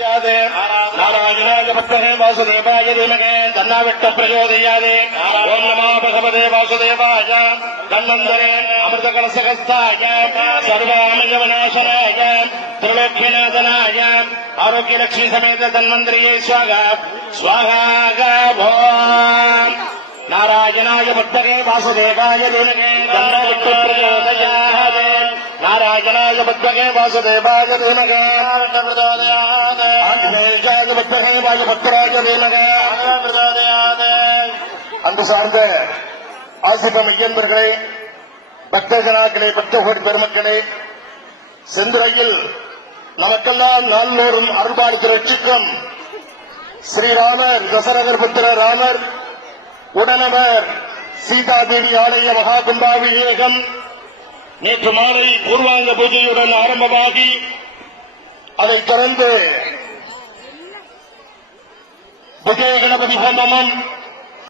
नारायणाय भक्तहे वासुदेवाय धीमहि तन्नाविष्ट प्रचोदयात् ओम नमो भगवते वासुदेवाय धन्वन्तरे अमृतकलशहस्ताय सर्वामयविनाशनाय त्रिलोक्यनाथनाय आरोग्यलक्ष्मी समेत धन्वन्तरिये स्वाहा स्वाहा भोम नारायणाय भक्तहे वासुदेवाय धीमहि तन्नाविष्ट प्रचोदयात् नारायणाय भक्तहे वासुदेवाय धीमहि அன்பு சார்ந்த ஆசிரம ஐயன்பர்களே, பக்தஜனாக்களே, பக்தகோடி பெருமக்களே, செந்துறையில் நமக்கெல்லாம் நாள்தோறும் அருள்பாலித்து ரட்சிக்கும் ஸ்ரீராமர் தசரதர் புத்திர ராமர் உடனவர் சீதாதேவி ஆலய மகா கும்பாபிஷேகம் நேற்று மாலை பூர்வாங்க பூஜையுடன் ஆரம்பமாகி அதைத் தொடர்ந்து விஜய கணபதி ஹோமமும்